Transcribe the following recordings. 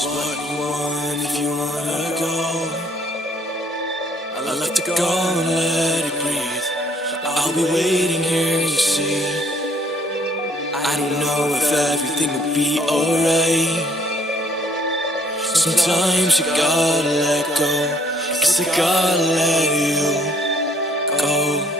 just what you want if you wanna go. I love to go and let it breathe. I'll be waiting here, you see. I don't know if everything will be alright. Sometimes you gotta let go, 'cause I gotta let you go.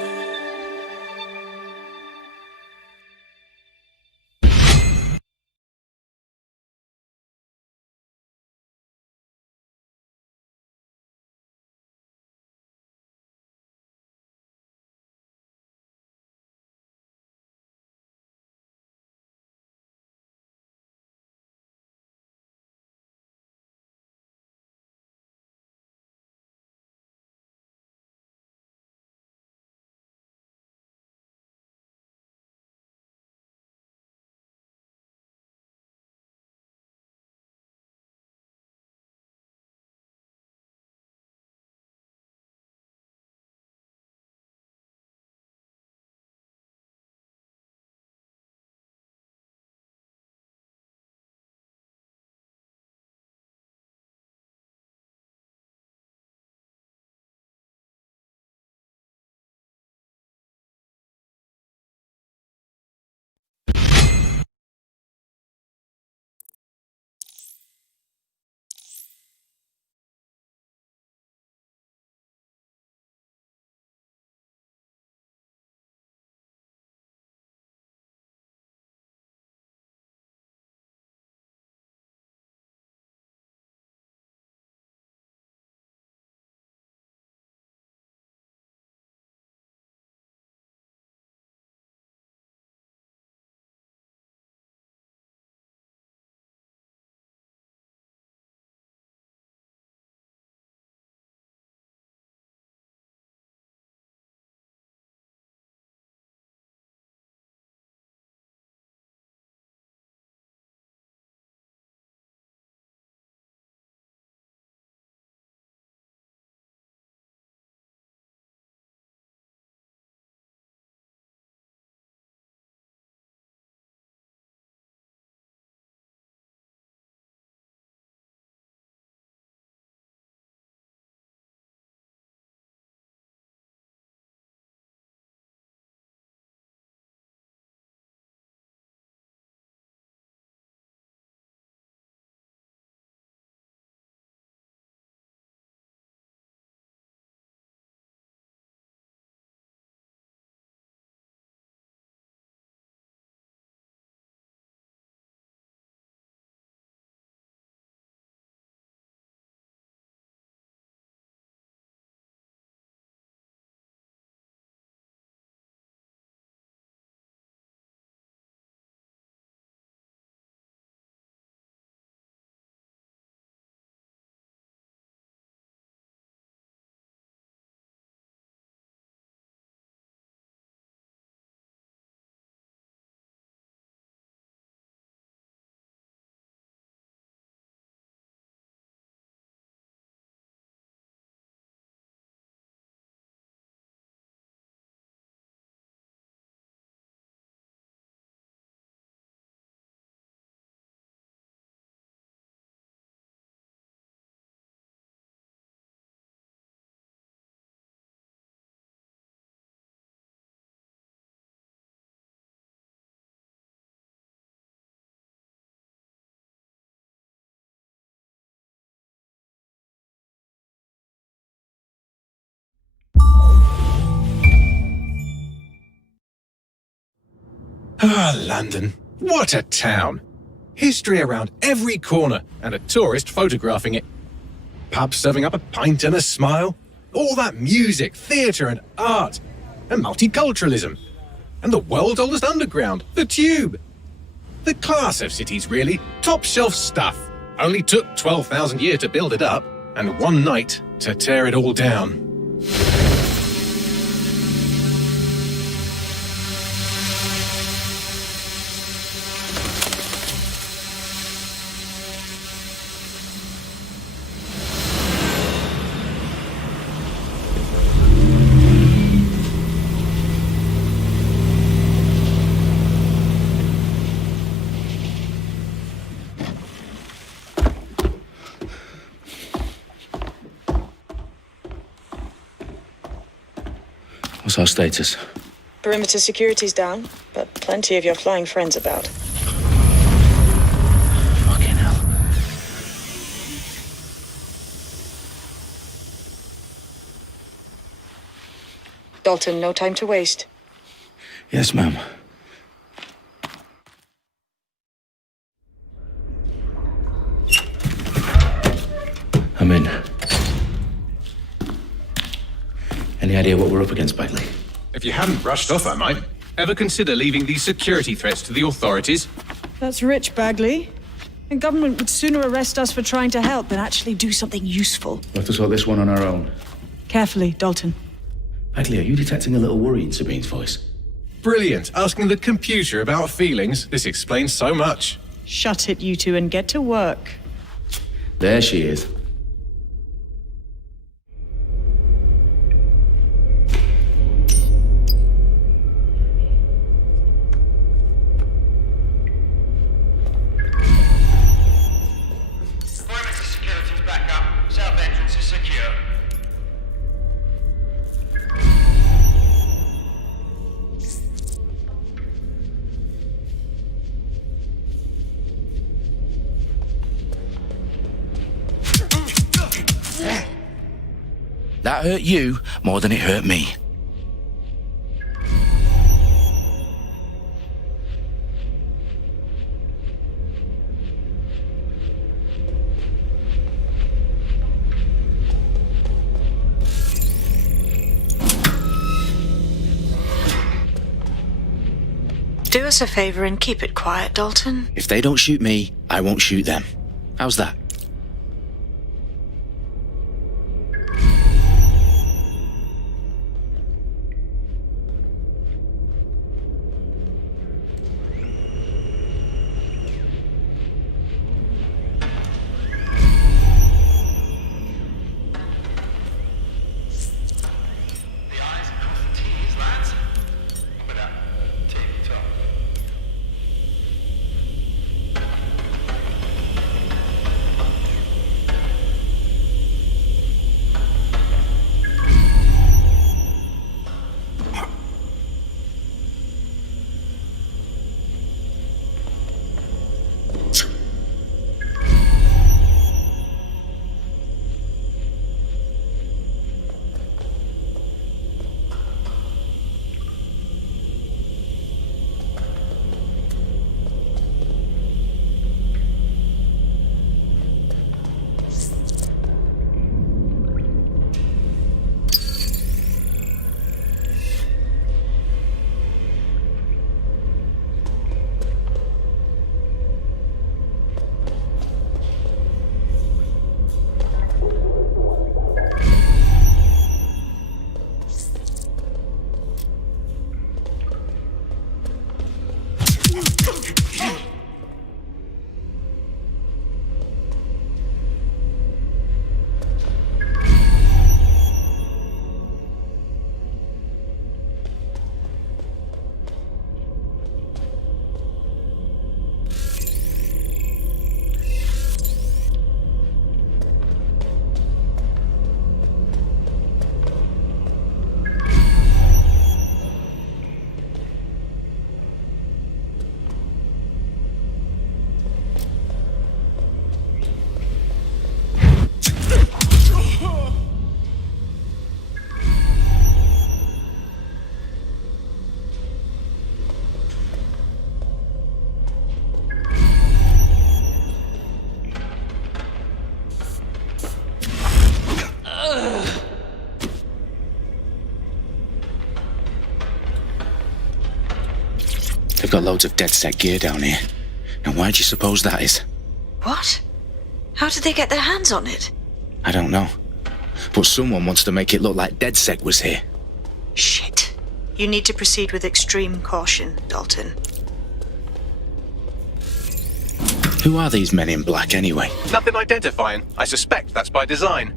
Ah, London. What a town. History around every corner and a tourist photographing it. Pubs serving up a pint and a smile. All that music, theatre and art. And multiculturalism. And the world's oldest underground, the Tube. The class of cities, really. Top shelf stuff. Only took 12,000 years to build it up and one night to tear it all down. What's our status? Perimeter security's down, but plenty of your flying friends about. Fucking hell. Dalton, no time to waste. Yes, ma'am. I'm in. Any idea what we're up against, Bagley? If you hadn't brushed off, I might. Ever consider leaving these security threats to the authorities? That's rich, Bagley. The government would sooner arrest us for trying to help than actually do something useful. We'll have to sort this one on our own. Carefully, Dalton. Bagley, are you detecting a little worry in Sabine's voice? Brilliant. Asking the computer about feelings. This explains so much. Shut it, you two, and get to work. There she is. Perimeter security's back up. South entrance is secure. That hurt you more than it hurt me. Do us a favor and keep it quiet, Dalton. If they don't shoot me, I won't shoot them. How's that? The eyes across the T's, lads. Look at that. Tick-tock. They've got loads of dead-set gear down here. Now why do you suppose that is? What? How did they get their hands on it? I don't know. But someone wants to make it look like DedSec was here. Shit. You need to proceed with extreme caution, Dalton. Who are these men in black anyway? Nothing identifying. I suspect that's by design.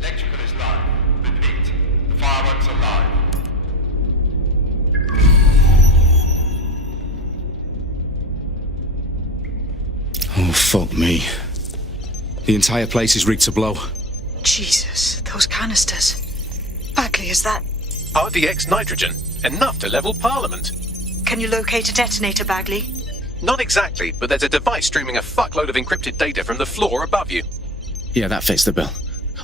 Electrical is live. Repeat. The fireworks are live. Oh, fuck me. The entire place is rigged to blow. Jesus, those canisters. Bagley, is that... RDX nitrogen. Enough to level Parliament. Can you locate a detonator, Bagley? Not exactly, but there's a device streaming a fuckload of encrypted data from the floor above you. Yeah, that fits the bill.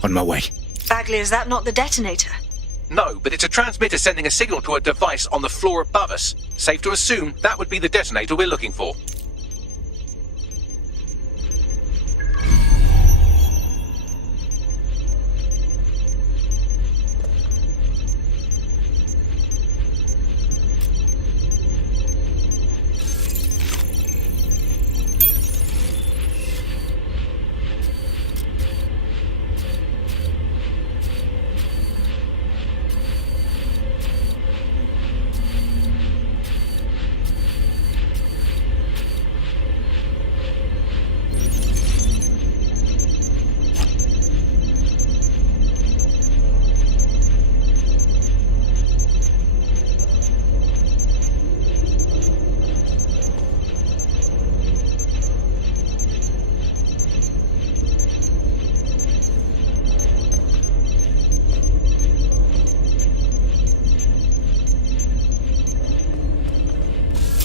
On my way. Bagley, is that not the detonator? No, but it's a transmitter sending a signal to a device on the floor above us. Safe to assume that would be the detonator we're looking for.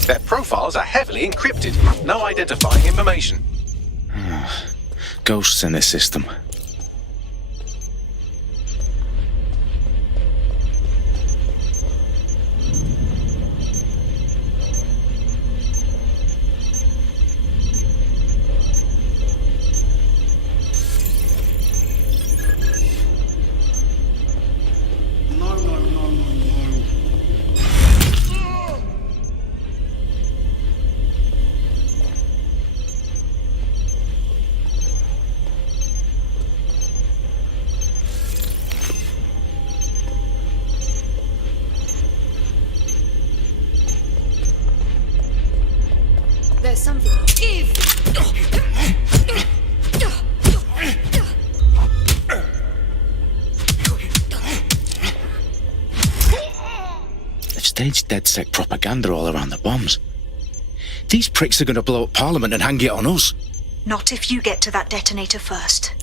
Their profiles are heavily encrypted. No identifying information. Ghosts in this system. There's something. Eve! They've staged DedSec propaganda all around the bombs. These pricks are going to blow up Parliament and hang it on us. Not if you get to that detonator first.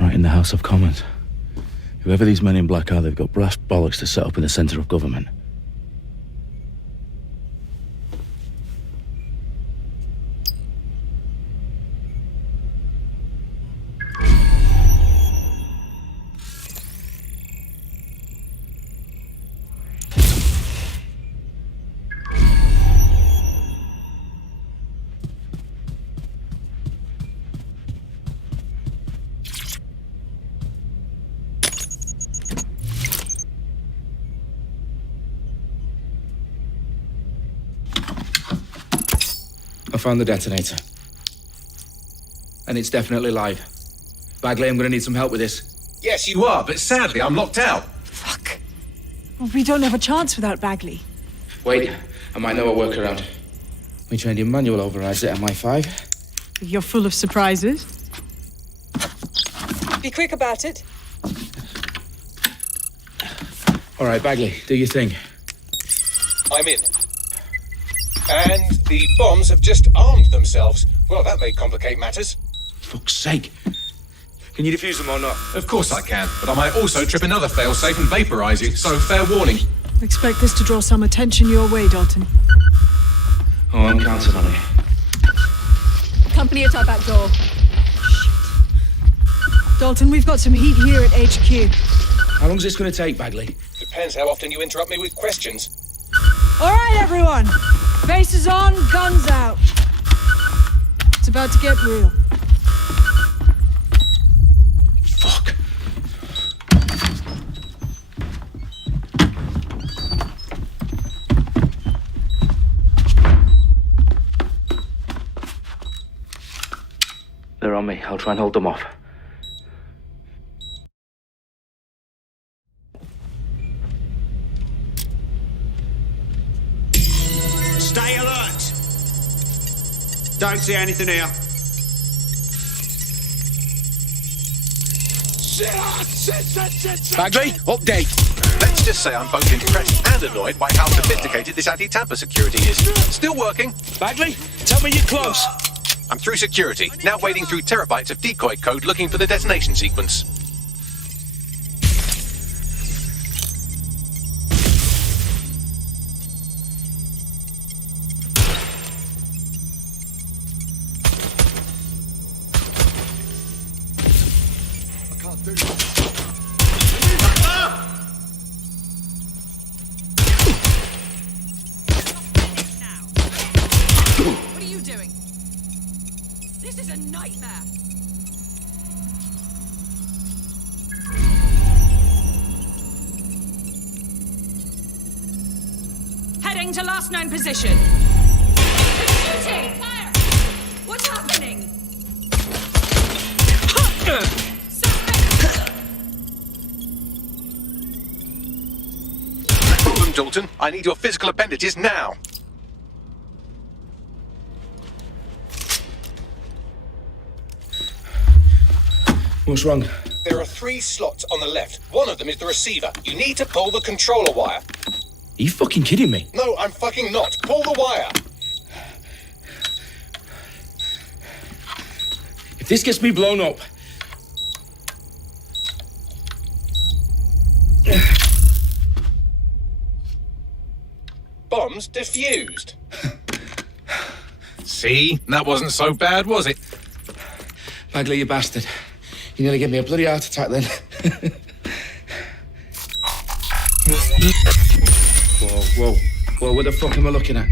Right in the House of Commons. Whoever these men in black are, they've got brass bollocks to set up in the centre of government. I found the detonator. And it's definitely live. Bagley, I'm gonna need some help with this. Yes, you are, but sadly I'm locked out. Fuck. Well, we don't have a chance without Bagley. Wait, I might know a workaround. We trained in manual overrides at MI5. You're full of surprises. Be quick about it. All right, Bagley, do your thing. I'm in. And the bombs have just armed themselves. Well, that may complicate matters. Fuck's sake. Can you defuse them or not? Of course I can, but I might also trip another failsafe and vaporize you, so fair warning. Expect this to draw some attention your way, Dalton. Oh, I'm counting on it. Company at our back door. Dalton, we've got some heat here at HQ. How long's this going to take, Bagley? Depends how often you interrupt me with questions. All right, everyone. Faces on, guns out. It's about to get real. Fuck. They're on me. I'll try and hold them off. Stay alert! Don't see anything here. Bagley, update. Let's just say I'm both impressed and annoyed by how sophisticated this anti-tamper security is. Still working. Bagley, tell me you're close. I'm through security, now wading through terabytes of decoy code looking for the detonation sequence. What are you doing? This is a nightmare. Heading to last known position. Shooting! Fire! What's happening? Problem, Dalton. I need your physical appendages now. What's wrong? There are 3 slots on the left. One of them is the receiver. You need to pull the controller wire. Are you fucking kidding me? No, I'm fucking not. Pull the wire. If this gets me blown up... Bombs defused. See? That wasn't so bad, was it? Bagley, you bastard. You nearly gave me a bloody heart attack then. Whoa, what the fuck am I looking at?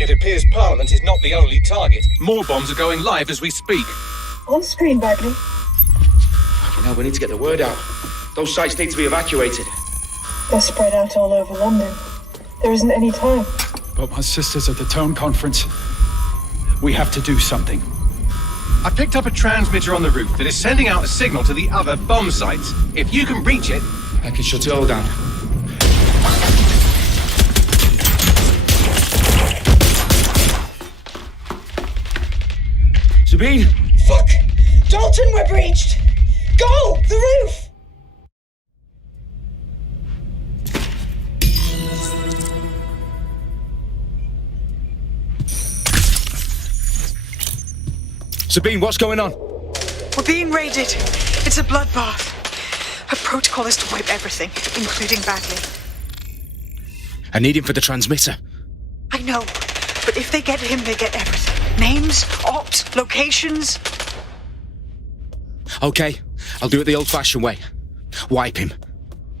It appears Parliament is not the only target. More bombs are going live as we speak. On screen, Bagley. Now we need to get the word out. Those sites need to be evacuated. They're spread out all over London. There isn't any time. But my sister's at the town conference. We have to do something. I picked up a transmitter on the roof that is sending out a signal to the other bomb sites. If you can reach it... I can shut it all down. Sabine! Fuck! Dalton, we're breached! Go! The roof! Sabine, what's going on? We're being raided. It's a bloodbath. Her protocol is to wipe everything, including Bagley. I need him for the transmitter. I know, but if they get him, they get everything. Names, opt, locations. Okay, I'll do it the old-fashioned way. Wipe him.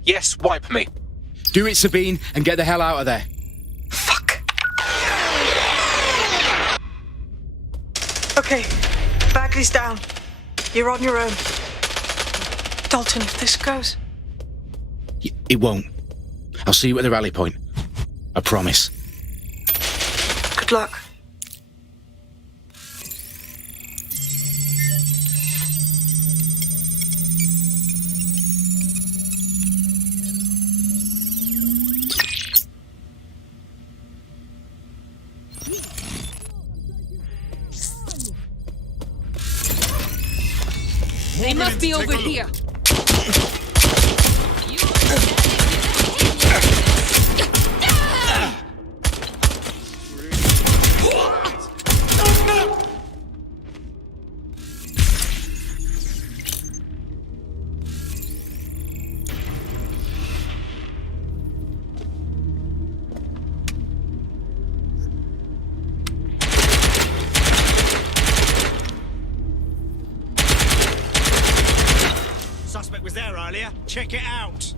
Yes, wipe me. Do it, Sabine, and get the hell out of there. Fuck. Okay, Bagley's down. You're on your own. Dalton, if this goes... It won't. I'll see you at the rally point. I promise. Good luck. They must be over here. Suspect was there earlier. Check it out.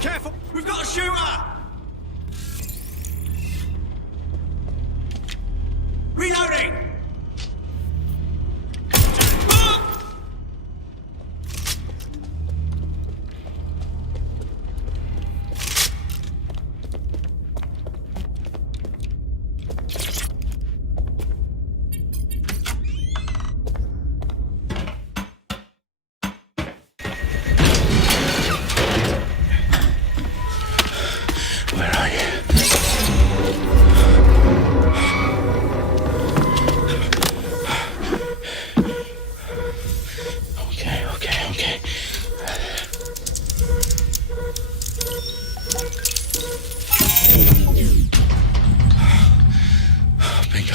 Careful! We've got a shooter! Reloading! Where are you? Okay. Bingo.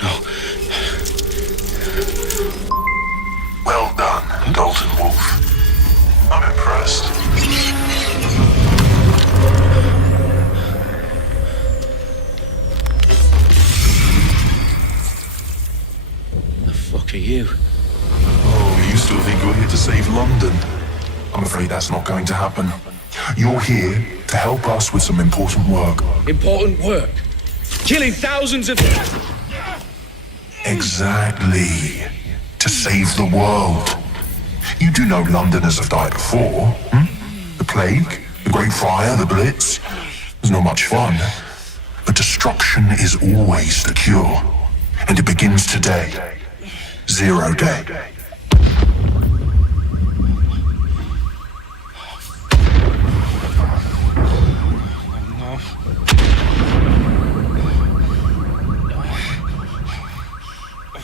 No. Well done, Dalton Wolf. I'm impressed. The fuck are you? Oh, you still think you're here to save London? I'm afraid that's not going to happen. You're here to help us with some important work. Important work. Killing thousands of... Exactly. To save the world. You do know Londoners have died before, The plague, the Great Fire, the Blitz. It's not much fun. But destruction is always the cure. And it begins today. 0 day.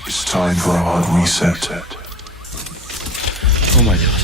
It's time for a hard reset. Oh my god.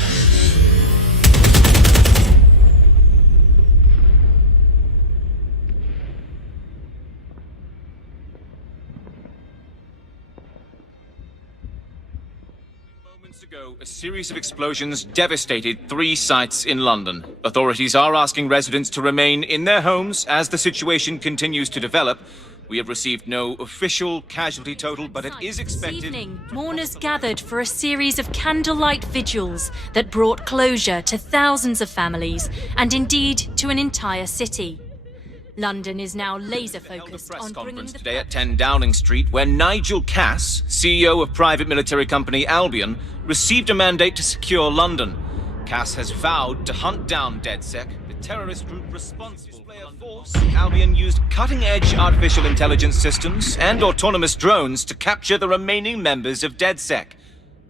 Moments ago, a series of explosions devastated 3 sites in London. Authorities are asking residents to remain in their homes as the situation continues to develop. We have received no official casualty total, but it is expected... This evening, mourners gathered for a series of candlelight vigils that brought closure to thousands of families, and indeed to an entire city. London is now laser-focused on bringing the... today at 10 Downing Street, where Nigel Cass, CEO of private military company Albion, received a mandate to secure London. Cass has vowed to hunt down DedSec, the terrorist group responsible for force. Albion used cutting-edge artificial intelligence systems and autonomous drones to capture the remaining members of DedSec.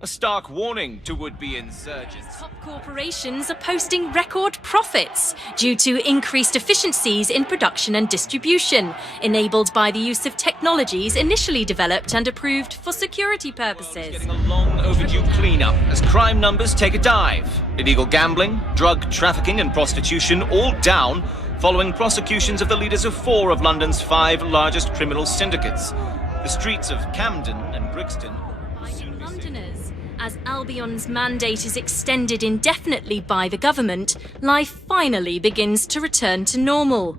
A stark warning to would-be insurgents. Top corporations are posting record profits due to increased efficiencies in production and distribution, enabled by the use of technologies initially developed and approved for security purposes. Getting a long overdue cleanup as crime numbers take a dive. Illegal gambling, drug trafficking and prostitution all down following prosecutions of the leaders of 4 of London's 5 largest criminal syndicates. The streets of Camden and Brixton Londoners. As Albion's mandate is extended indefinitely by the government, life finally begins to return to normal.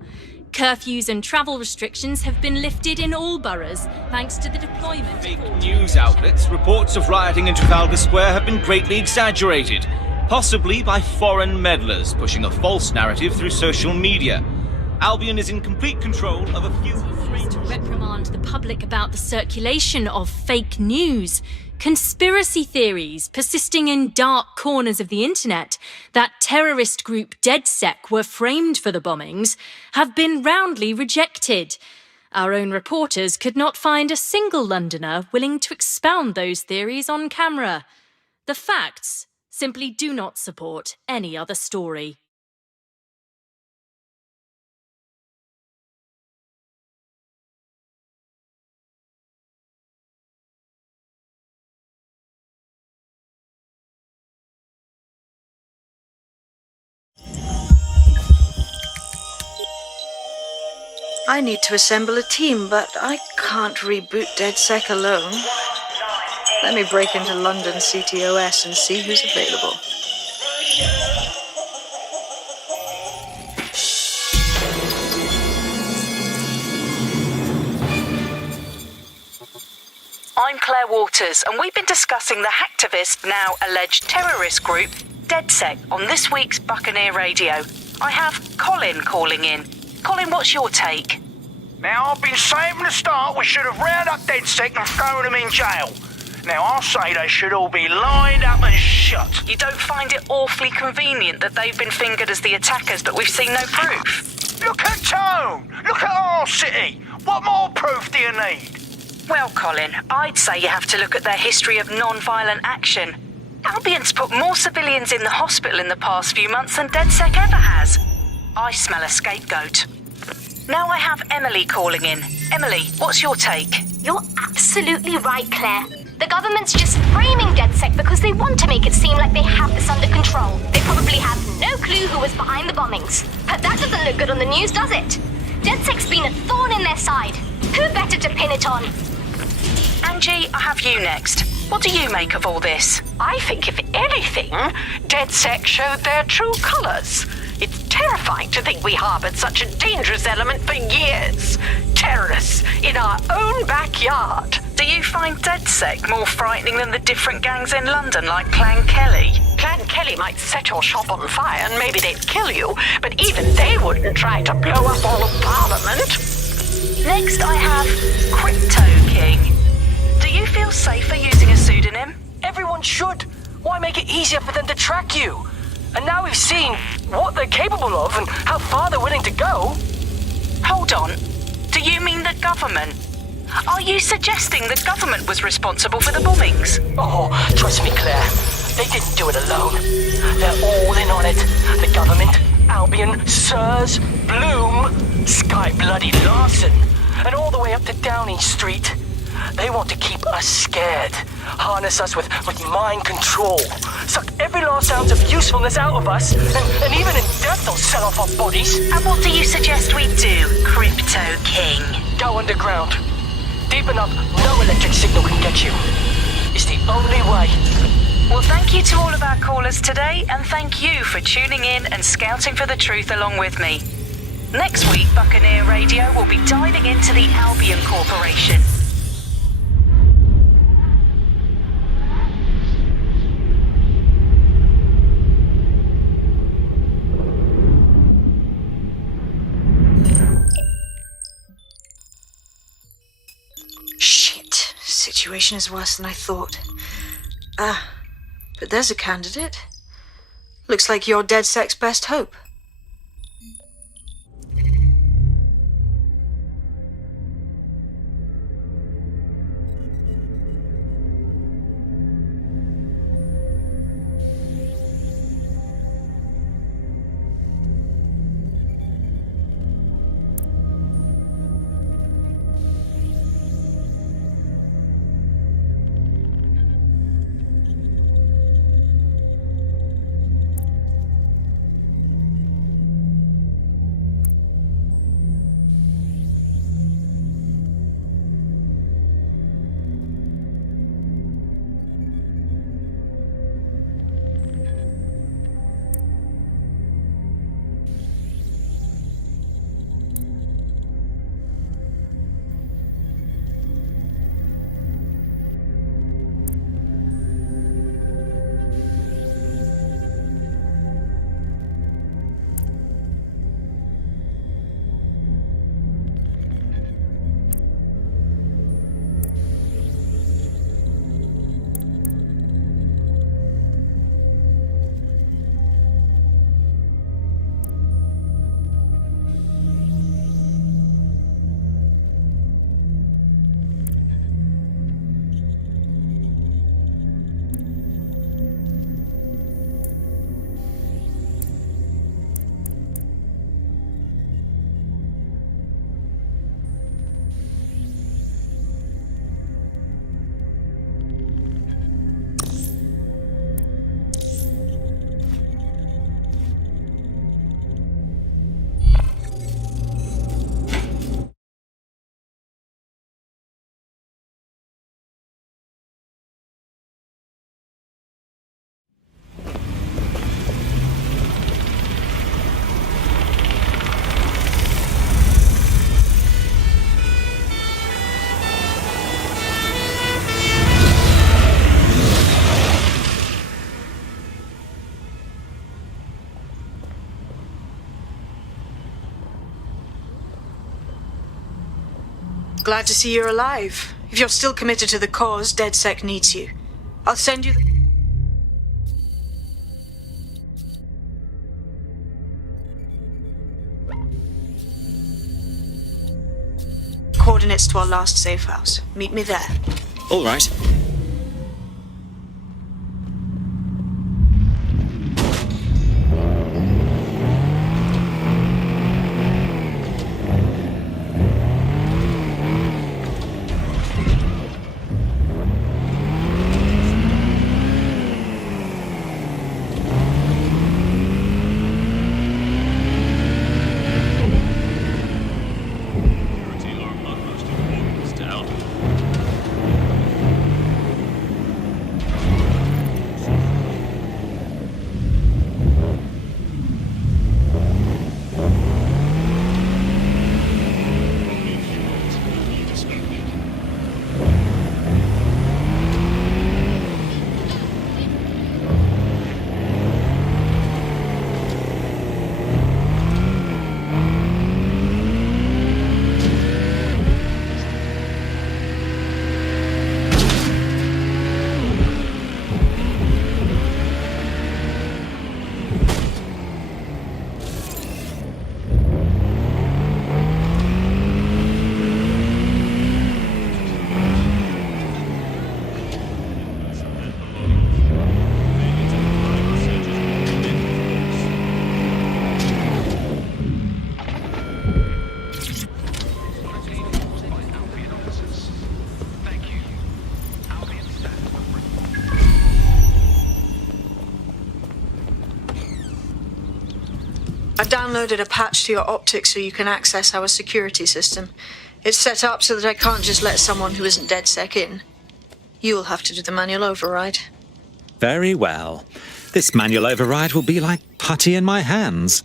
Curfews and travel restrictions have been lifted in all boroughs, thanks to the deployment of... Fake news outlets, reports of rioting in Trafalgar Square have been greatly exaggerated, possibly by foreign meddlers pushing a false narrative through social media. Albion is in complete control of a few... To reprimand the public about the circulation of fake news, conspiracy theories persisting in dark corners of the internet that terrorist group DedSec were framed for the bombings have been roundly rejected. Our own reporters could not find a single Londoner willing to expound those theories on camera. The facts simply do not support any other story. I need to assemble a team, but I can't reboot DedSec alone. Let me break into London CTOS and see who's available. I'm Claire Waters, and we've been discussing the hacktivist, now alleged terrorist group, DedSec, on this week's Buccaneer Radio. I have Colin calling in. Colin, what's your take? Now, I've been saying from the start we should have rounded up DedSec and thrown them in jail. Now, I'll say they should all be lined up and shot. You don't find it awfully convenient that they've been fingered as the attackers, but we've seen no proof? Look at Tone! Look at our city! What more proof do you need? Well, Colin, I'd say you have to look at their history of non-violent action. Albion's put more civilians in the hospital in the past few months than DedSec ever has. I smell a scapegoat. Now I have Emily calling in. Emily, what's your take? You're absolutely right, Claire. The government's just framing DedSec because they want to make it seem like they have this under control. They probably have no clue who was behind the bombings. But that doesn't look good on the news, does it? DedSec's been a thorn in their side. Who better to pin it on? Angie, I have you next. What do you make of all this? I think, if anything, DedSec showed their true colours. It's terrifying to think we harboured such a dangerous element for years. Terrorists in our own backyard. Do you find DedSec more frightening than the different gangs in London, like Clan Kelly? Clan Kelly might set your shop on fire and maybe they'd kill you, but even they wouldn't try to blow up all of Parliament. Next I have Crypto King. Do you feel safer using a pseudonym? Everyone should. Why make it easier for them to track you? And now we've seen what they're capable of and how far they're willing to go. Hold on. Do you mean the government? Are you suggesting the government was responsible for the bombings? Oh, trust me, Claire. They didn't do it alone. They're all in on it. The government, Albion, Sirs, Bloom, Sky Bloody Larson, and all the way up to Downing Street. They want to keep us scared, harness us with mind control, suck every last ounce of usefulness out of us, and even in death they'll sell off our bodies. And what do you suggest we do, Crypto King? Go underground. Deep enough, no electric signal can get you. It's the only way. Well, thank you to all of our callers today, and thank you for tuning in and scouting for the truth along with me. Next week, Buccaneer Radio will be diving into the Albion Corporation. Shit. Situation is worse than I thought. But there's a candidate. Looks like you're DedSec's best hope. Glad to see you're alive. If you're still committed to the cause, DedSec needs you. I'll send you the... coordinates to our last safe house. Meet me there. All right. I've downloaded a patch to your optics so you can access our security system. It's set up so that I can't just let someone who isn't DedSec in. You'll have to do the manual override. Very well. This manual override will be like putty in my hands.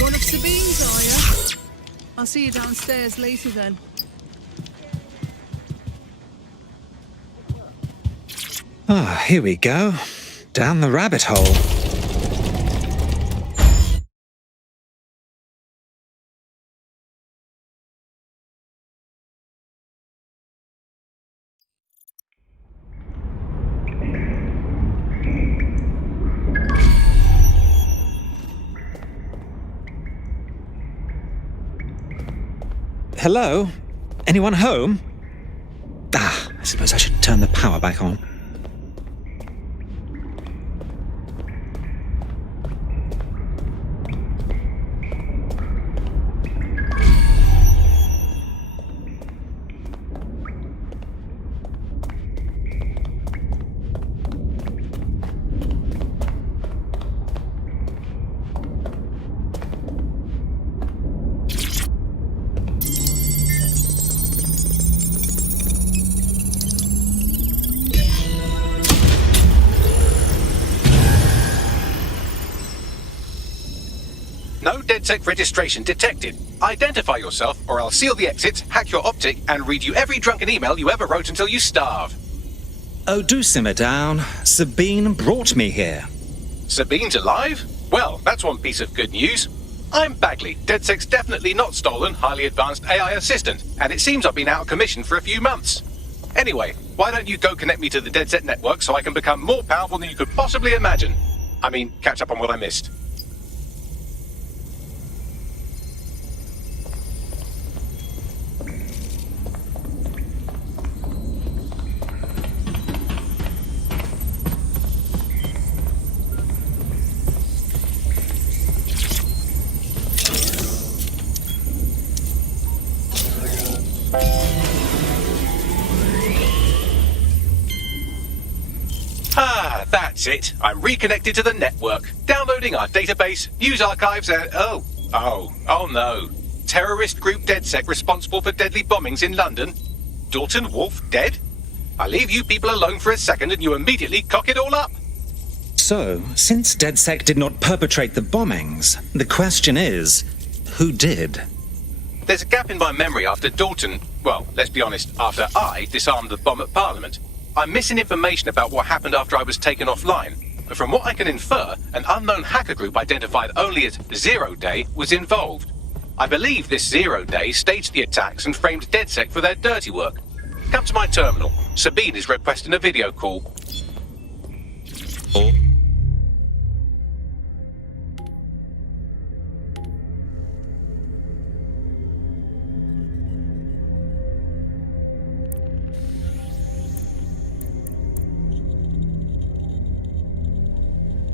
One of Sabine's, are you? I'll see you downstairs later then. Ah, here we go. Down the rabbit hole. Hello? Anyone home? Ah, I suppose I should turn the power back on. No DedSec registration detected. Identify yourself, or I'll seal the exits, hack your optic, and read you every drunken email you ever wrote until you starve. Oh, do simmer down. Sabine brought me here. Sabine's alive? Well, that's one piece of good news. I'm Bagley, DedSec's definitely not stolen, highly advanced AI assistant, and it seems I've been out of commission for a few months. Anyway, why don't you go connect me to the DedSec network so I can become more powerful than you could possibly imagine? I mean, catch up on what I missed. Ah, that's it. I'm reconnected to the network, downloading our database, news archives, and oh no. Terrorist group DedSec responsible for deadly bombings in London. Dalton Wolf dead? I leave you people alone for a second and you immediately cock it all up. So, since DedSec did not perpetrate the bombings, the question is, who did? There's a gap in my memory after Dalton, well, let's be honest, after I disarmed the bomb at Parliament. I'm missing information about what happened after I was taken offline. But from what I can infer, an unknown hacker group identified only as Zero Day was involved. I believe this Zero Day staged the attacks and framed DedSec for their dirty work. Come to my terminal. Sabine is requesting a video call.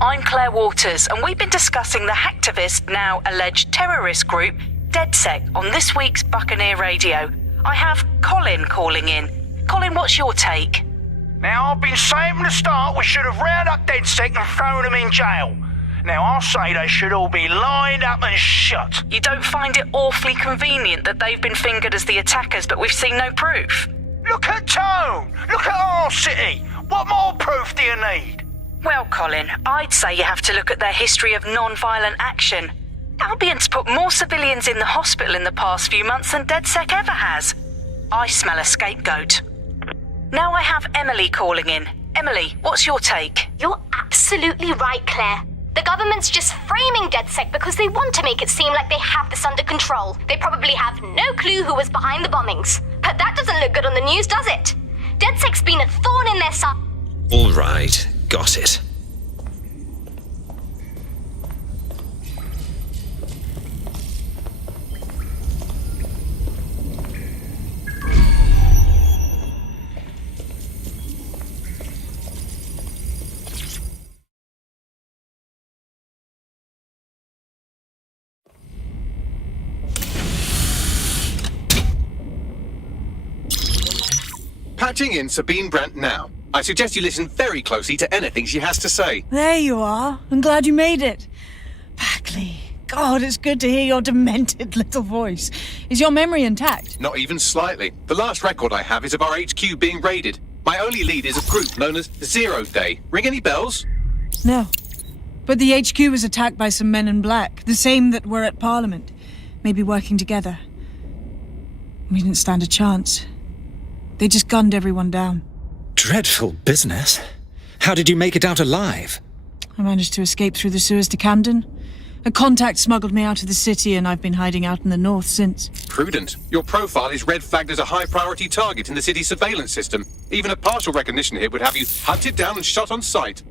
I'm Claire Waters, and we've been discussing the hacktivist, now alleged terrorist group, DedSec, on this week's Buccaneer Radio. I have Colin calling in. Colin, what's your take? Now, I've been saying from the start we should have rounded up DedSec and thrown them in jail. Now, I'll say they should all be lined up and shot. You don't find it awfully convenient that they've been fingered as the attackers, but we've seen no proof? Look at Tone! Look at our city! What more proof do you need? Well, Colin, I'd say you have to look at their history of non-violent action. Albion's put more civilians in the hospital in the past few months than DedSec ever has. I smell a scapegoat. Now I have Emily calling in. Emily, what's your take? You're absolutely right, Claire. The government's just framing DedSec because they want to make it seem like they have this under control. They probably have no clue who was behind the bombings. But that doesn't look good on the news, does it? DedSec's been a thorn in their side. All right, got it. Patching in Sabine Brandt now. I suggest you listen very closely to anything she has to say. There you are. I'm glad you made it. Backley. God, it's good to hear your demented little voice. Is your memory intact? Not even slightly. The last record I have is of our HQ being raided. My only lead is a group known as Zero Day. Ring any bells? No. But the HQ was attacked by some men in black, the same that were at Parliament. Maybe working together. We didn't stand a chance. They just gunned everyone down. Dreadful business. How did you make it out alive? I managed to escape through the sewers to Camden. A contact smuggled me out of the city, and I've been hiding out in the north since. Prudent. Your profile is red flagged as a high-priority target in the city's surveillance system. Even a partial recognition hit would have you hunted down and shot on sight.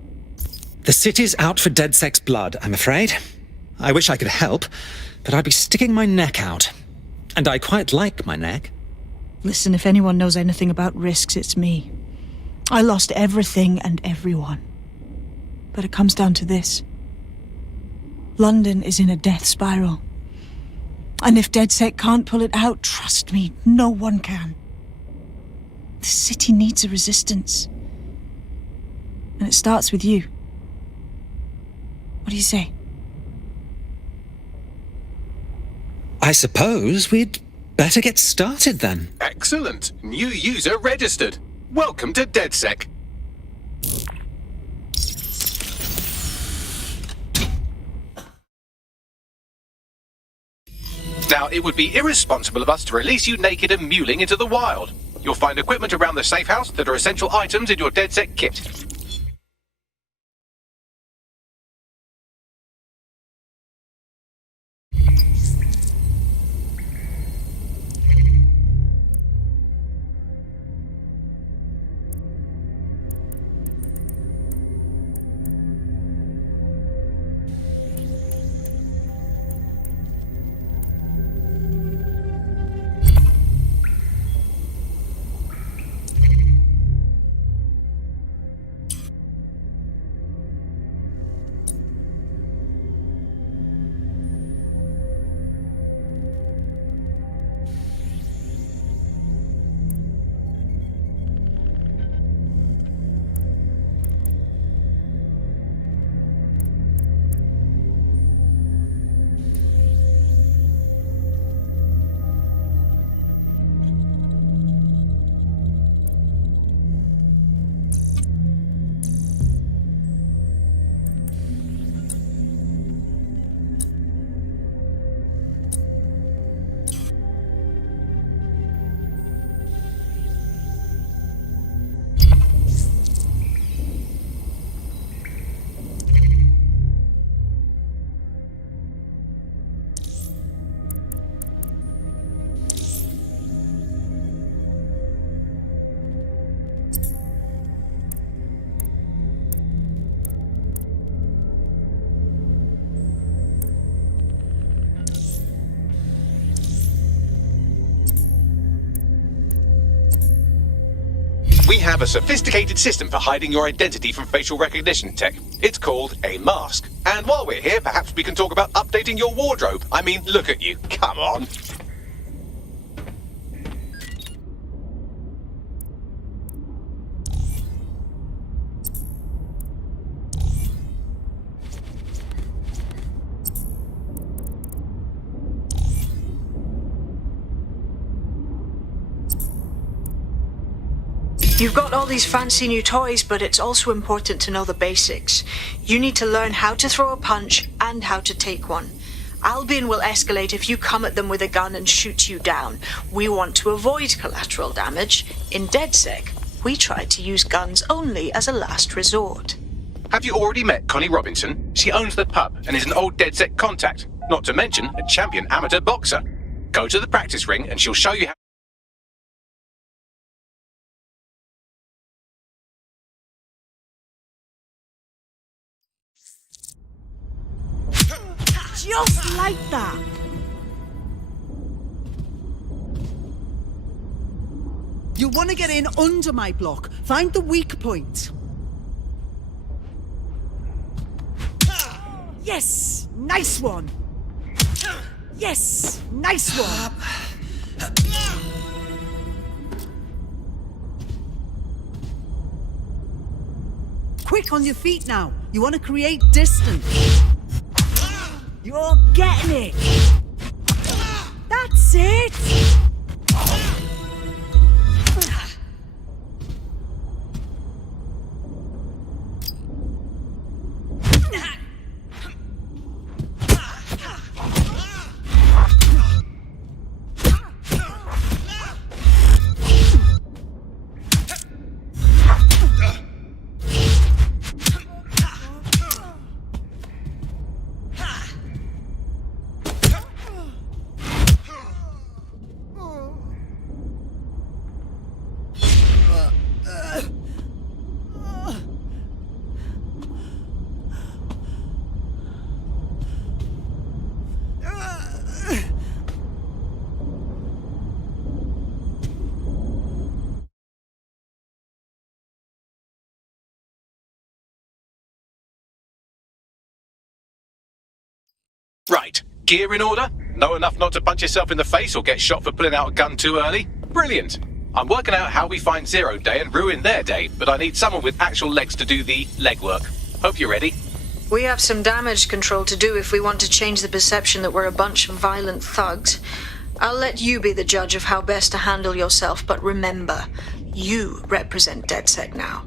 The city's out for DedSec's blood, I'm afraid. I wish I could help, but I'd be sticking my neck out. And I quite like my neck. Listen, if anyone knows anything about risks, it's me. I lost everything and everyone. But it comes down to this. London is in a death spiral. And if DedSec can't pull it out, trust me, no one can. The city needs a resistance. And it starts with you. What do you say? I suppose we'd better get started then. Excellent. New user registered. Welcome to DedSec. Now, it would be irresponsible of us to release you naked and mewling into the wild. You'll find equipment around the safe house that are essential items in your DedSec kit. We have a sophisticated system for hiding your identity from facial recognition tech. It's called a mask. And while we're here, perhaps we can talk about updating your wardrobe. I mean, look at you. Come on. You've got all these fancy new toys, but it's also important to know the basics. You need to learn how to throw a punch and how to take one. Albion will escalate if you come at them with a gun and shoot you down. We want to avoid collateral damage. In DedSec, we try to use guns only as a last resort. Have you already met Connie Robinson? She owns the pub and is an old DedSec contact, not to mention a champion amateur boxer. Go to the practice ring and she'll show you how. Just like that. You want to get in under my block. Find the weak point. Yes! Nice one! Yes! Nice one! Quick on your feet now. You want to create distance. You're getting it! That's it! Right. Gear in order? Know enough not to punch yourself in the face or get shot for pulling out a gun too early? Brilliant. I'm working out how we find Zero Day and ruin their day, but I need someone with actual legs to do the legwork. Hope you're ready. We have some damage control to do if we want to change the perception that we're a bunch of violent thugs. I'll let you be the judge of how best to handle yourself, but remember, you represent DedSec now.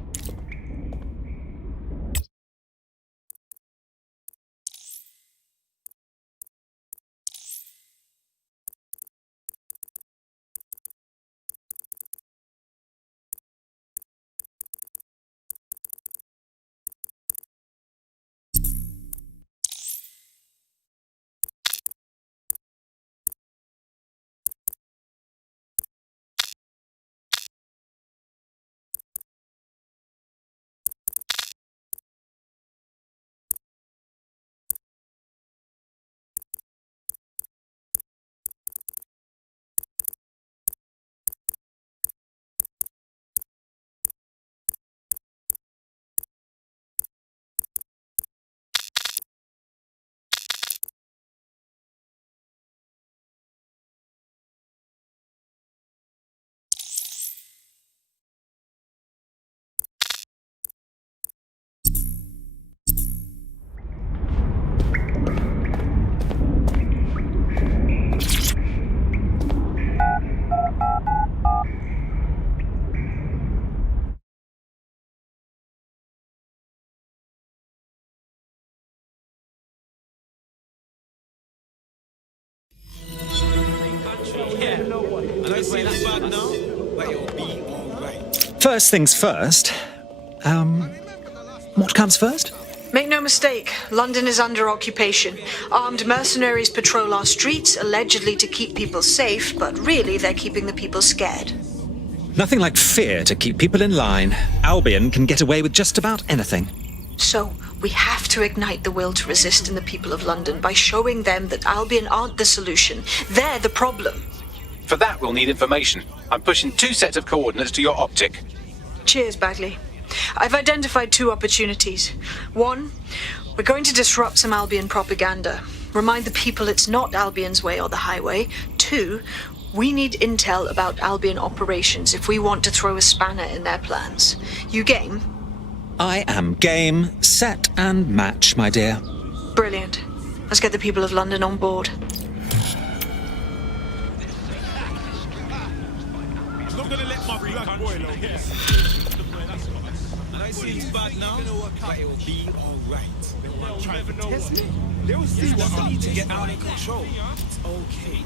First things first. What comes first? Make no mistake, London is under occupation. Armed mercenaries patrol our streets, allegedly to keep people safe, but really they're keeping the people scared. Nothing like fear to keep people in line. Albion can get away with just about anything. So, we have to ignite the will to resist in the people of London by showing them that Albion aren't the solution. They're the problem. For that, we'll need information. I'm pushing 2 sets of coordinates to your optic. Cheers, Bagley. I've identified 2 opportunities. 1, we're going to disrupt some Albion propaganda. Remind the people it's not Albion's way or the highway. 2, we need intel about Albion operations if we want to throw a spanner in their plans. You game? I am game, set, and match, my dear. Brilliant. Let's get the people of London on board. I'm not gonna let my blood boil over here. And I see it's bad now, but it will be alright. They'll never know what. They'll see what I need to get out of control. It's okay.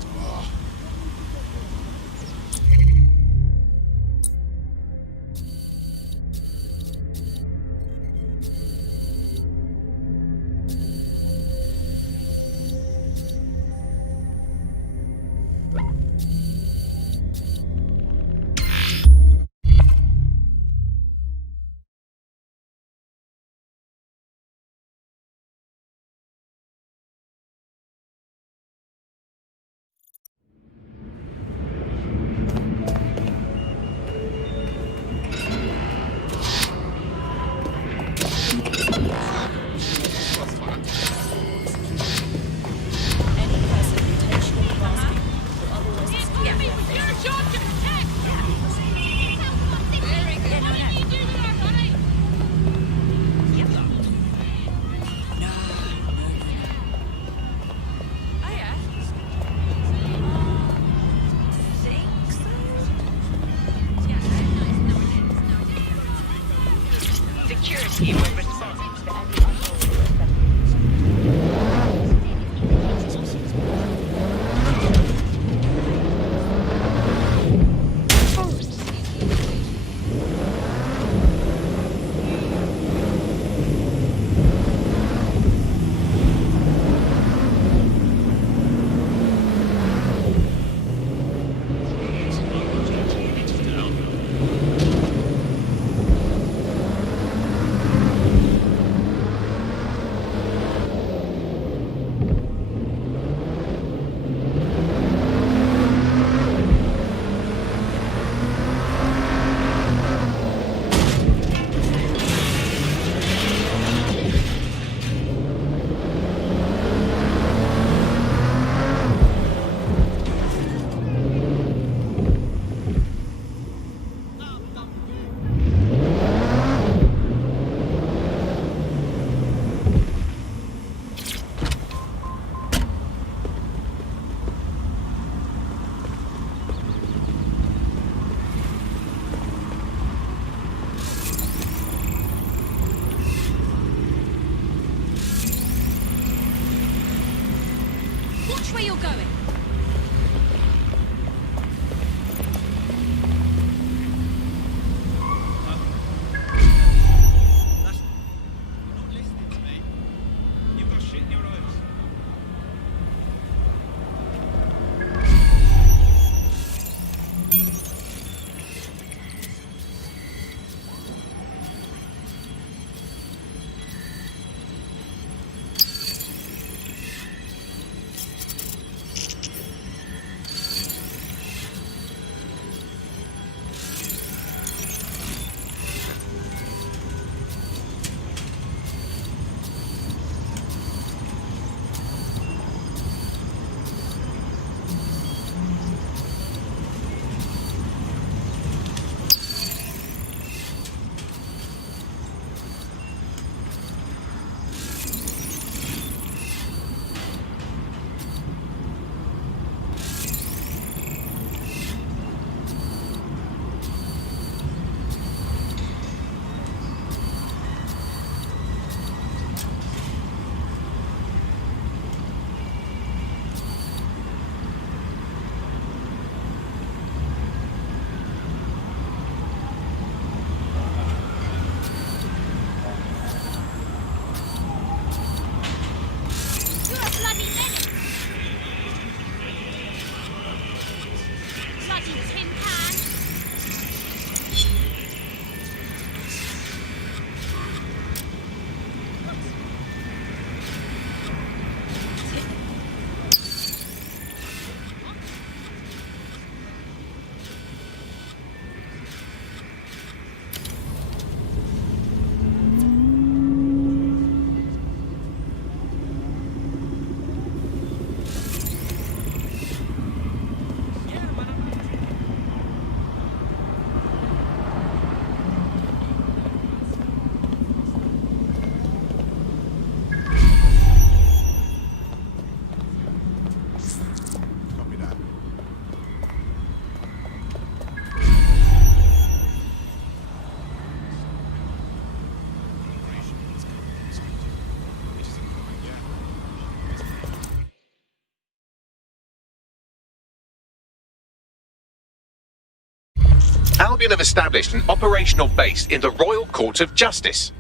Security will respond to any Watch where you're going. Albion have established an operational base in the Royal Court of Justice.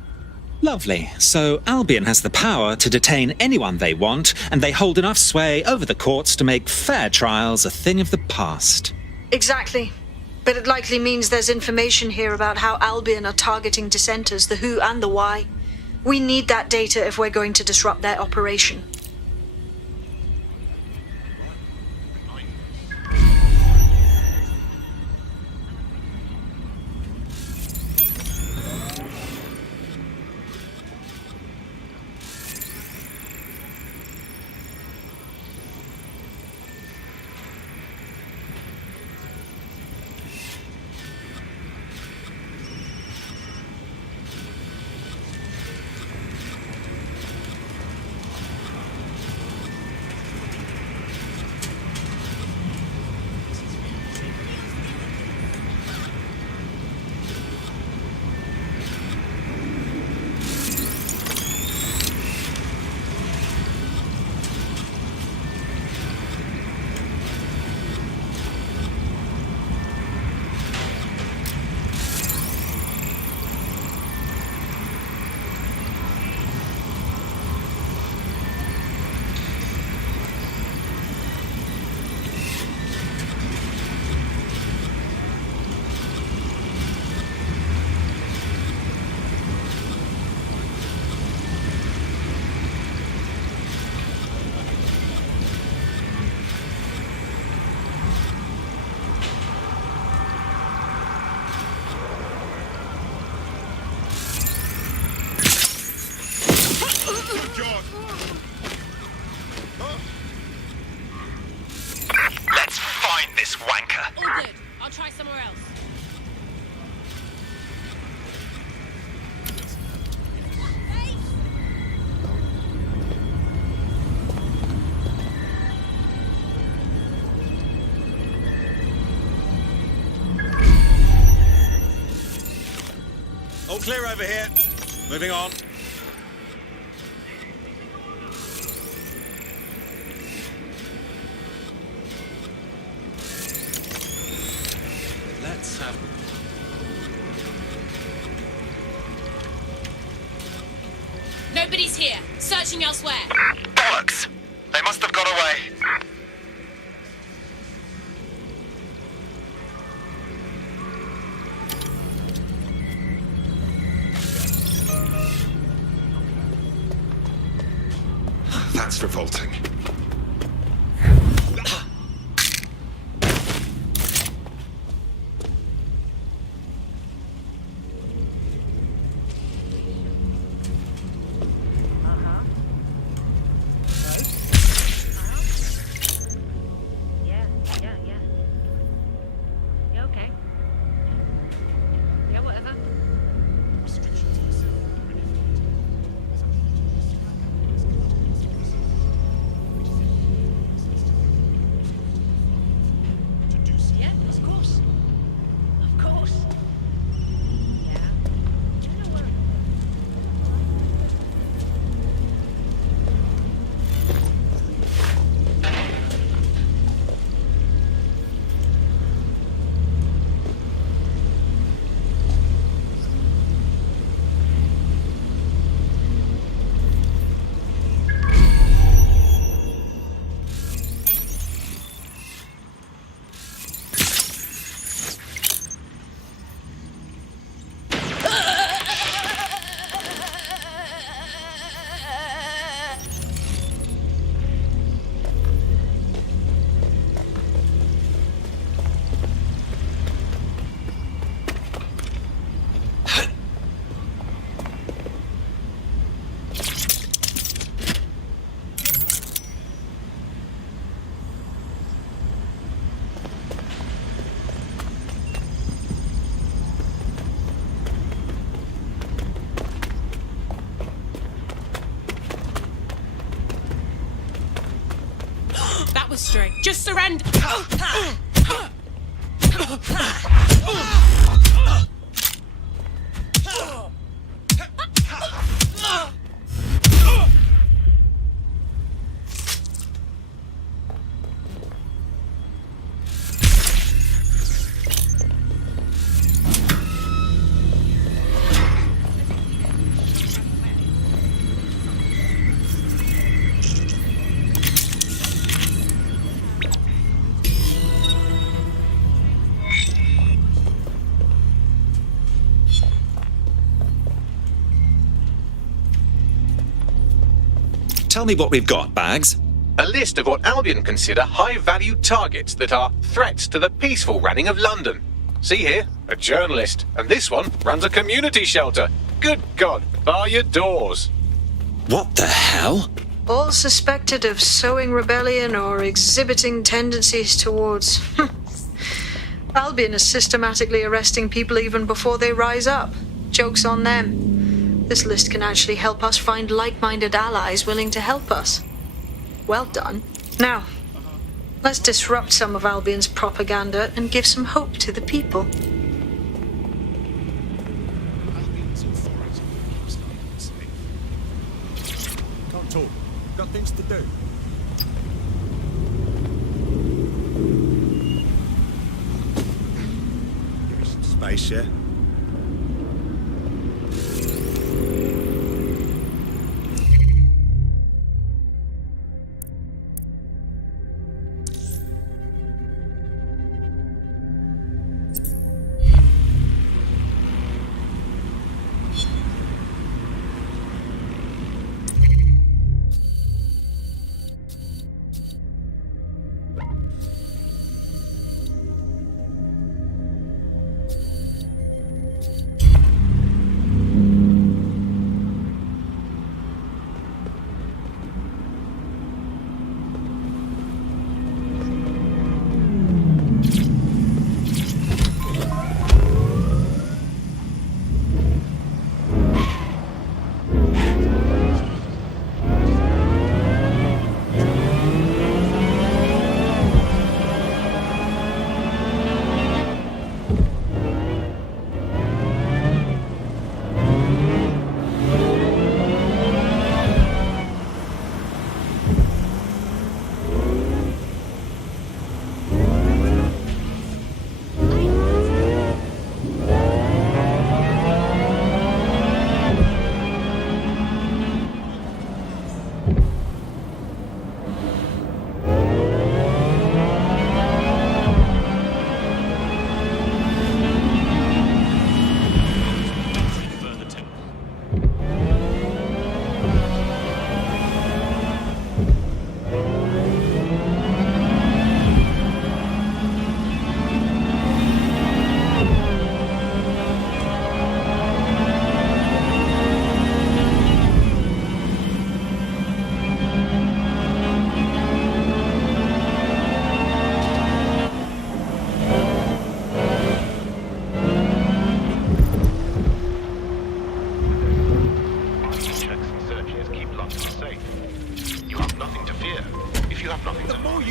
Lovely. So Albion has the power to detain anyone they want, and they hold enough sway over the courts to make fair trials a thing of the past. Exactly. But it likely means there's information here about how Albion are targeting dissenters, the who and the why. We need that data if we're going to disrupt their operation. Let's find this wanker. All good. I'll try somewhere else. All clear over here. Moving on. Let's have... Nobody's here. Searching elsewhere. Bollocks! They must have got away. That's revolting. That was straight. Just surrender. Tell me what we've got, Bags. A list of what Albion consider high-value targets that are threats to the peaceful running of London. See here, a journalist, and this one runs a community shelter. Good God, bar your doors. What the hell? All suspected of sowing rebellion or exhibiting tendencies towards... Albion is systematically arresting people even before they rise up. Joke's on them. This list can actually help us find like-minded allies willing to help us. Well done. Now, let's disrupt some of Albion's propaganda and give some hope to the people. Can't talk. Got things to do. Give me some space, yeah?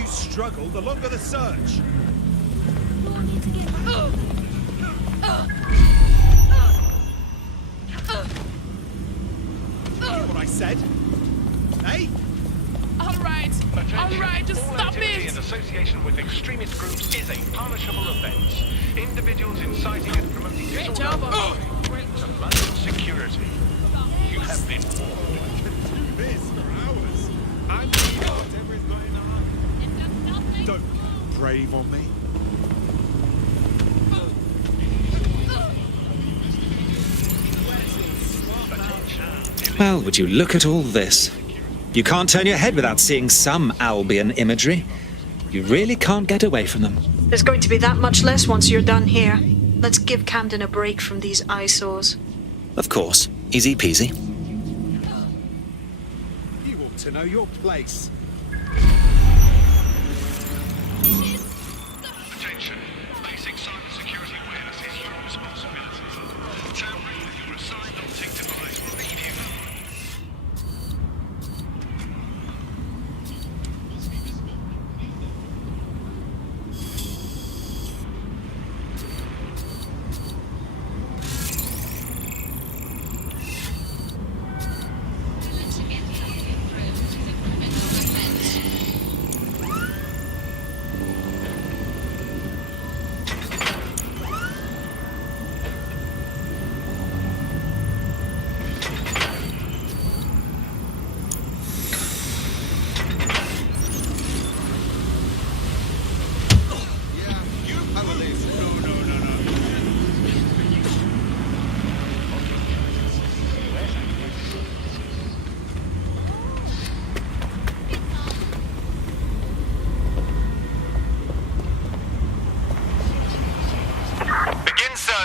Struggle, the longer the search. Hear what I said? Hey? Alright, just stop it! In association with extremist groups is a punishable offence. Individuals inciting and promoting disorder to London security. You have been warned. I can do this for hours. I'm doing whatever is going on. Don't brave on me. Well, would you look at all this? You can't turn your head without seeing some Albion imagery. You really can't get away from them. There's going to be that much less once you're done here. Let's give Camden a break from these eyesores. Of course. Easy peasy. You ought to know your place. Attention. Basic cybersecurity awareness is your responsibility. Tampering with your assigned optic device will leave you.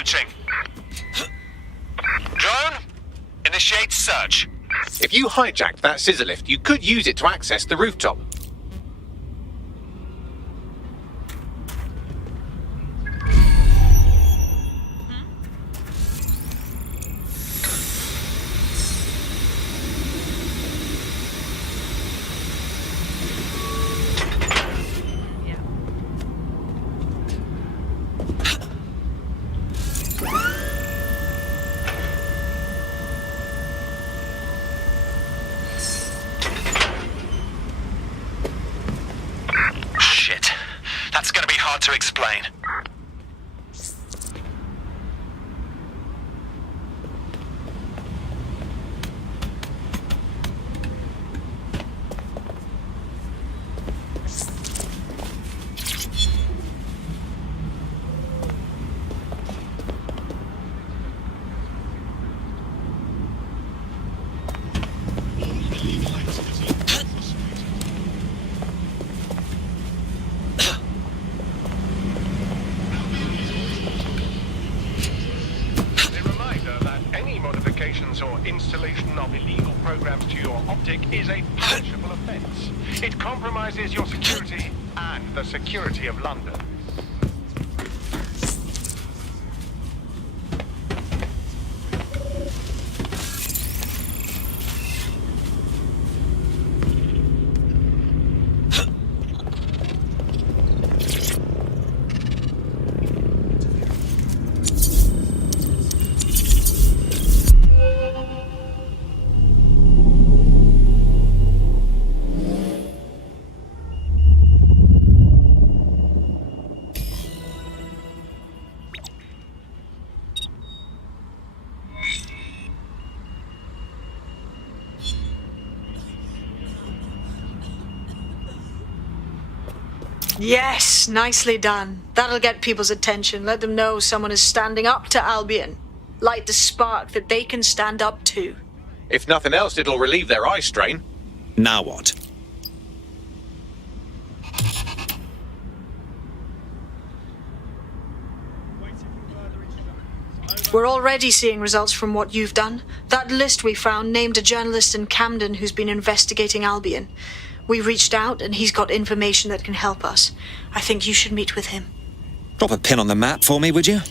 Searching. Drone, initiate search. If you hijacked that scissor lift, you could use it to access the rooftop. Shit. That's gonna be hard to explain. Or installation of illegal programs to your optic is a punishable offence. It compromises your security and the security of London. Yes, nicely done. That'll get people's attention. Let them know someone is standing up to Albion. Light the spark that they can stand up to. If nothing else, it'll relieve their eye strain. Now what? We're already seeing results from what you've done. That list we found named a journalist in Camden who's been investigating Albion. We reached out and he's got information that can help us. I think you should meet with him. Drop a pin on the map for me, would you?